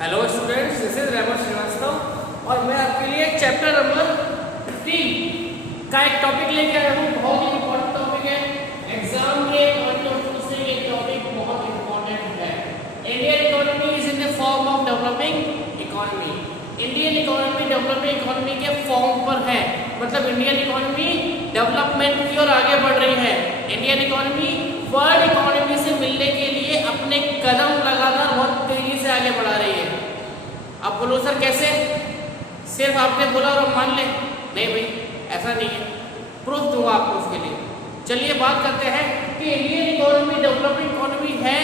Hello students, this is रेमर श्रीवास्तव और मैं आपके लिए चैप्टर नंबर 15 का एक टॉपिक लेके आया हूँ। बहुत ही इम्पोर्टेंट टॉपिक है, एग्जाम के पॉइंट ऑफ व्यू से ये टॉपिक बहुत इम्पोर्टेंट है। Indian economy is in the form of developing economy. Indian economy developing economy के फॉर्म पर है, मतलब इंडियन इकोनॉमी डेवलपमेंट की ओर आगे बढ़ रही है। इंडियन इकोनॉमी वर्ल्ड इकोनॉमी से मिलने के लिए अपने कदम लगातार बहुत तेजी से आगे बढ़ा रही है। अब बोलो सर कैसे? सिर्फ आपने बोला और मान ले? नहीं भाई, ऐसा नहीं है। प्रूफ दूंगा आपको उसके लिए। चलिए बात करते हैं कि इंडियन इकोनॉमी डेवलपिंग इकोनॉमी है,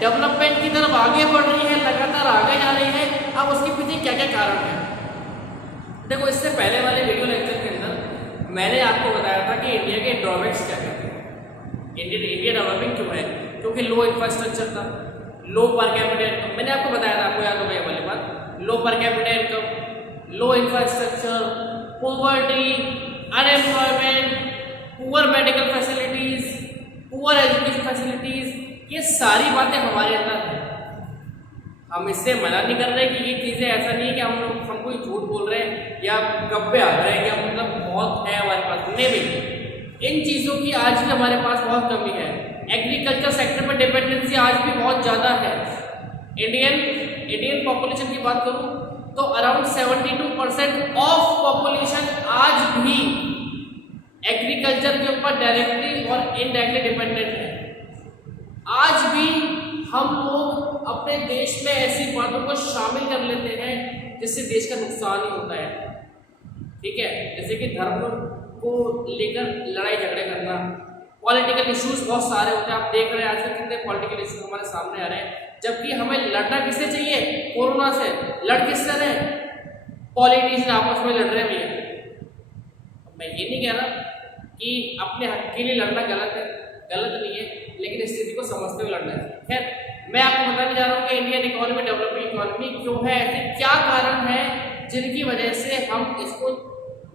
डेवलपमेंट की तरफ आगे बढ़ रही है, लगातार आगे जा रही है। अब उसके पीछे क्या क्या कारण है? देखो, इससे पहले वाले वीडियो लेक्चर के अंदर मैंने आपको बताया था कि इंडिया के ड्रॉबैक्स क्या कहते हैं। इंडिया डेवलपिंग क्यों है? क्योंकि लो इंफ्रास्ट्रक्चर था, लो पर कैपिटा इनकम। मैंने आपको बताया था, आपको याद होगा ये वाली बात। Low per capita income, low infrastructure, poverty, unemployment, poor medical facilities, poor education facilities, ये सारी बातें हमारे अंदर हैं। हम इससे मना नहीं कर रहे कि ये चीज़ें, ऐसा नहीं है कि हम कोई झूठ बोल रहे हैं या गप्पे आ रहे हैं कि मतलब बहुत है हमारे पास। नहीं भाई, इन चीज़ों की आज भी हमारे पास बहुत कमी है। एग्रीकल्चर सेक्टर पर डिपेंडेंसी आज भी बहुत ज़्यादा है। इंडियन पॉपुलेशन की बात करूं तो अराउंड 72% ऑफ पॉपुलेशन आज भी एग्रीकल्चर के ऊपर डायरेक्टली और इनडायरेक्टली डिपेंडेंट है। आज भी हम लोग अपने देश में ऐसी बातों को शामिल कर लेते हैं जिससे देश का नुकसान ही होता है। ठीक है, जैसे कि धर्म को लेकर लड़ाई झगड़े करना, पॉलिटिकल इश्यूज बहुत सारे होते हैं। आप देख रहे हैं आजकल कितने पॉलिटिकल इश्यूज हमारे सामने आ रहे हैं, जबकि हमें लड़ना किससे चाहिए? कोरोना से। लड़ किससे रहे? पॉलिटिशियन आपस में लड़ रहे हैं। मैं ये नहीं कह रहा कि अपने हक के लिए लड़ना गलत है, गलत नहीं है, लेकिन स्थिति को समझते हुए लड़ना है। खैर, मैं आपको बताने जा रहा हूँ कि इंडियन इकोनॉमी डेवलपिंग इकोनॉमी क्यों है, ऐसे क्या कारण है जिनकी वजह से हम इसको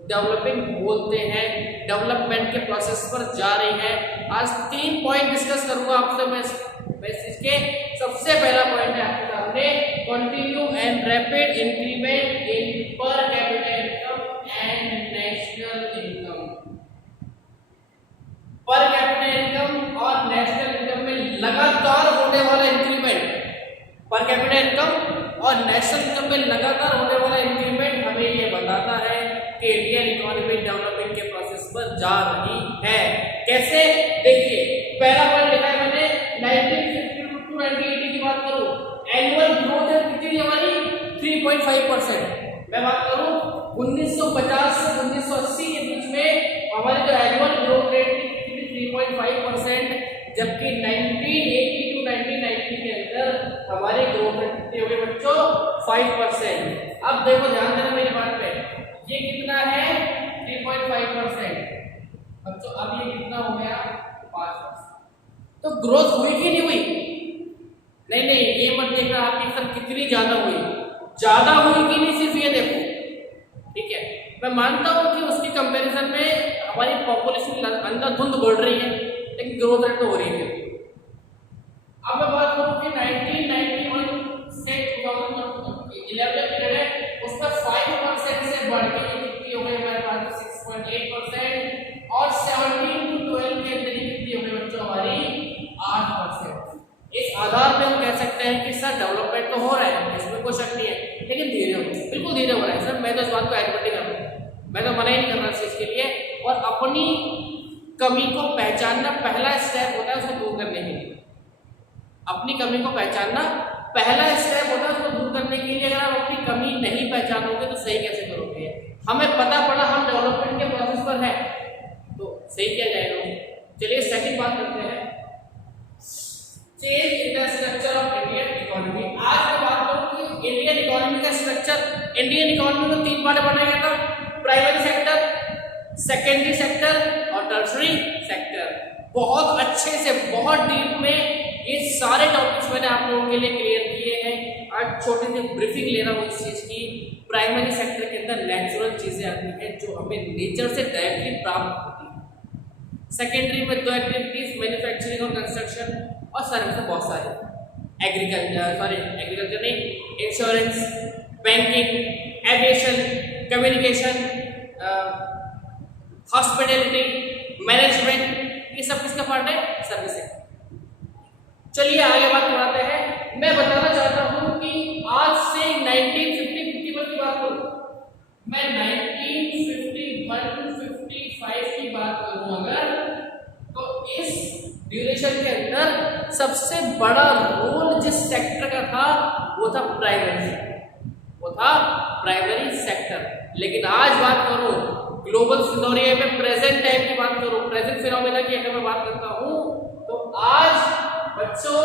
डेवलपिंग बोलते हैं, डेवलपमेंट के प्रोसेस पर जा रही है। आज 3 पॉइंट डिस्कस करूंगा आपसे मैं इसके। सबसे पहला पॉइंट है आपके सामने, continue and rapid increment in पर capita income and national income. पर कैपिटा इनकम और नेशनल इनकम में लगातार होने वाला इंक्रीमेंट, पर कैपिटा इनकम और नेशनल इनकम में लगातार होने वाला इंक्रीमेंट हमें ये बताता है कि इंडियन इकोनॉमी डेवलपमेंट के प्रोसेस पर जा रही है। कैसे? देखिए, पहला पॉइंट लिखा है मैंने, 1950 टू 1980 की बात करूं, एनुअल ग्रोथ है कितनी हमारी? 3.5%। मैं बात करूं 1950 से 1980 के बीच में हमारी जो एनुअल ग्रोथ रेट थी 3.5%, जबकि 1980 टू 1990 के अंदर हमारी ग्रोथ रेट कितनी हो गई बच्चों? 5%। अब देखो, ध्यान देना मेरी बात पे, ये कितना है? 3.5%। बच्चों अब ये कितना हो गया? 5%। तो ग्रोथ हुई कि नहीं हुई? नहीं, ये मत देखना आपकी सब कितनी ज्यादा हुई, ज्यादा हुई कि नहीं, सिर्फ ये देखो। ठीक है, मैं मानता हूं कि उसकी कंपैरिजन में हमारी पॉपुलेशन अंधाधुंध बढ़ रही है, लेकिन ग्रोथ रेट तो हो रही है। अब मैं बात करूं कि 1991 से 2011 पीरियड है, उसका 5% से बढ़ के कितनी हो गई हमारे पास? 6.8%। और 17 टू 12 के अंदर कितनी हो गई बच्चों? हमारी 8%। इस आधार पे हम कह सकते हैं कि सर डेवलपमेंट तो हो रहा है, इसमें कोई शक नहीं है, लेकिन धीरे हो, बिल्कुल धीरे हो रहा है। सर मैं तो इस बात को एडमिट नहीं कर रहा हूँ, मैं तो मना ही नहीं कर रहा इस चीज के लिए। और अपनी कमी को पहचानना पहला स्टेप होता है उसको दूर करने के लिए। अपनी कमी को पहचानना पहला स्टेप होता है उसको दूर करने के लिए। अगर आप अपनी कमी नहीं पहचानोगे तो सही कैसे करोगे? हमें पता पड़ा हम डेवलपमेंट के प्रोसेस पर है तो सही किया जाएगा। चलिए सेकंड बात करते हैं, change in the structure of Indian economy. आज मैं बात करूं कि इंडियन इकोनॉमी का स्ट्रक्चर, इंडियन इकोनॉमी को 3 पार्ट बनाया गया था, प्राइमरी सेक्टर, सेकेंडरी सेक्टर और टर्शरी सेक्टर। बहुत अच्छे से, बहुत डीप में ये सारे टॉपिक्स मैंने आप लोगों के लिए क्लियर किए हैं। आज छोटी सी ब्रीफिंग ले रहा हूँ इस चीज की। प्राइमरी सेक्टर के अंदर नेचुरल चीजें आती हैं जो हमें नेचर से डायरेक्टली प्राप्त होती है। सेकेंडरी में 2 एक्टिविटीज, मैन्युफैक्चरिंग और कंस्ट्रक्शन, और सर्विस बहुत सारे। एग्रीकल्चर नहीं, insurance, banking, aviation, communication, hospitality, management, ये सब किसका पार्ट है? Service sector. चलिए आगे बात बढ़ाते हैं। मैं बताना चाहता हूं कि आज से 1950-51 की बात करूं, मैं 1951-55 की बात करूं अगर, तो इस ड्यूरेशन के अंदर सबसे बड़ा रोल जिस सेक्टर का था वो था प्राइमरी सेक्टर। लेकिन आज बात करूं ग्लोबल सिनेरियो में, प्रेजेंट टाइम की बात करूं, प्रेजेंट फिनोमेना की अगर मैं बात करता हूं, तो आज बच्चों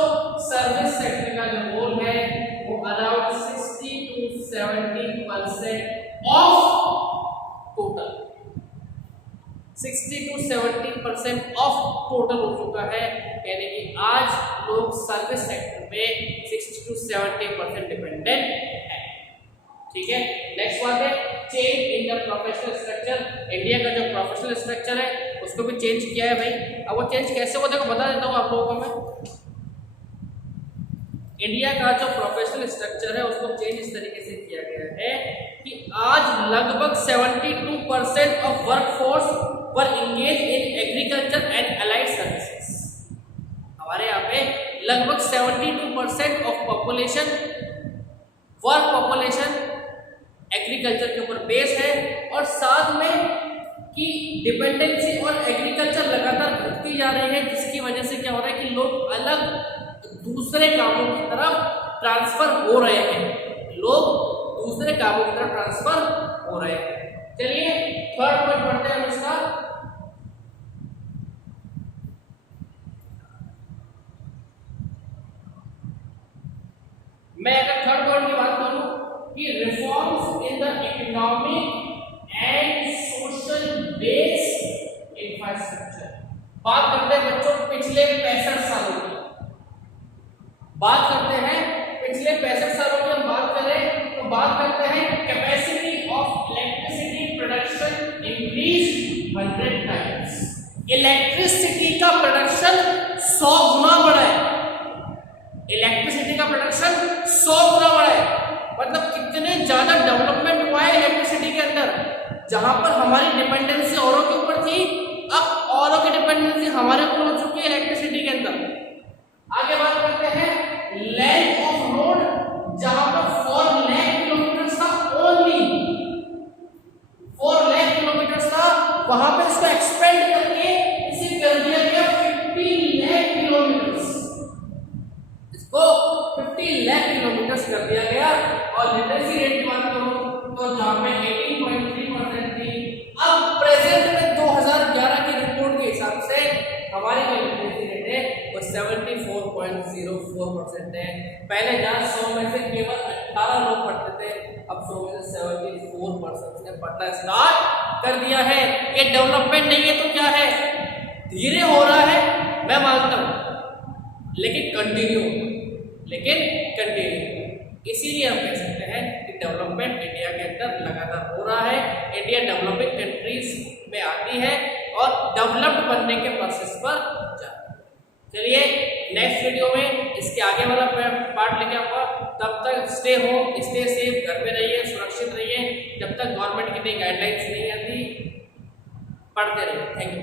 सर्विस सेक्टर का जो रोल है वो around 60 to 70% of total, 60 to 70% of total हो चुका है। यानी कि आज लोग सर्विस सेक्टर में 60 to 70% डिपेंडेंट है। ठीक है, नेक्स्ट बात है change in the professional structure. India का जो प्रोफेशनल स्ट्रक्चर है उसको भी चेंज किया है भाई। अब वो चेंज कैसे होता है देखो बता देता हूँ आप लोगों को मैं। इंडिया का जो प्रोफेशनल स्ट्रक्चर है उसको चेंज इस तरीके से किया गया है कि आज लगभग 72% of workforce were engage in agriculture and allied services. हमारे यहाँ पे लगभग 72% of population, work population agriculture के ऊपर बेस है, और साथ में कि डिपेंडेंसी और एग्रीकल्चर लगातार घटती जा रही है, जिसकी वजह से क्या हो रहा है कि लोग अलग दूसरे कामों की तरफ ट्रांसफर हो रहे हैं, लोग दूसरे कामों की तरफ ट्रांसफर हो रहे हैं। चलिए थर्ड पॉइंट पढ़ते हैं इसका। मैं अगर थर्ड पॉइंट की बात करूं कि reforms in the economic and social base infrastructure, बात करते हैं बच्चों पिछले 65 सालों की, बात करते हैं पिछले 65 सालों की। हम बात करें तो बात करते हैं capacity of electricity production increase 100 times. Electricity का प्रोडक्शन 100 गुना बढ़ा है, इलेक्ट्रिसिटी का प्रोडक्शन 100 गुना बढ़ा है। मतलब कितने ज्यादा डेवलपमेंट हुआ है इलेक्ट्रिसिटी के अंदर। जहां पर हमारी डिपेंडेंसी औरों के ऊपर थी, अब औरों की डिपेंडेंसी हमारे ऊपर हो चुकी है इलेक्ट्रिसिटी के अंदर। आगे बात करते हैं लेंथ ऑफ रोड, जहां पर 4 लाख किलोमीटर था, ओनली 4 लाख किलोमीटर था, वहां पे इसको एक्सपेंड करके इसे कर दिया गया 50 लाख किलोमीटर, इसको 50 लाख किलोमीटर कर दिया गया। और लिटरेसी रेट की बात करूं तो जहां पे 18.3% थी, अब प्रेजेंट में 2011 की रिपोर्ट के हिसाब से हमारी जो लिटरेसी रेट है वो 74.04% है। पहले जहां 100 में से केवल 18 लोग पढ़ते थे, अब 100 में से 74% ने पढ़ना स्टार्ट कर दिया है। ये डेवलपमेंट नहीं है तो क्या है, धीरे हो रहा है मैं मानता हूं, लेकिन कंटिन्यू, इसीलिए हम कह सकते हैं कि डेवलपमेंट इंडिया के अंदर लगातार हो रहा है। इंडिया डेवलपिंग कंट्रीज में आती है और डेवलप्ड बनने के प्रोसेस पर जाती है। चलिए नेक्स्ट वीडियो में इसके आगे वाला पार्ट लेके आऊंगा। तब तक स्टे होम, स्टे सेफ, घर में रहिए, सुरक्षित रहिए। जब तक गवर्नमेंट की नई गाइडलाइंस नहीं आती, पढ़ते रहिए। Thank you.